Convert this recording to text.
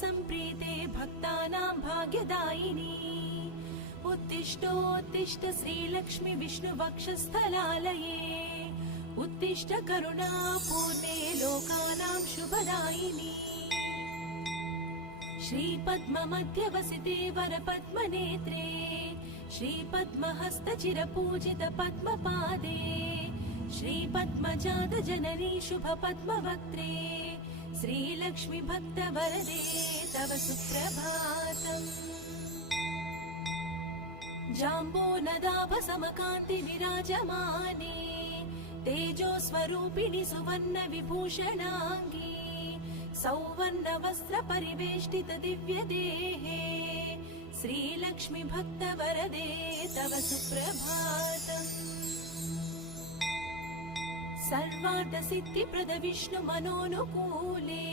सम्प्रीते भक्तानां भाग्यदायिनी उत्तिष्ठोत्तिष्ठ श्रीलक्ष्मी विष्णुवक्षस्थलालये उत्तिष्ठ करुणापूर्णे लोकानां शुभदायिनी श्रीपद्ममध्यवसिते वरपद्मनेत्रे श्रीपद्महस्तचिरपूजित पद्मपादे श्रीपद्मजातजननी शुभपद्मवक्त्रे श्रीलक्ष्मी भक्तवरदे तव सुप्रभातम् जाम्बोनदाभसमकान्ति विराजमाने तेजोस्वरूपिणि सुवर्णविभूषणाङ्गी सौवर्णवस्त्रपरिवेष्टित दिव्यदेहे श्रीलक्ष्मी भक्तवरदे तव सुप्रभातम् सर्वार्थसिद्धिप्रद विष्णुमनोनुकूले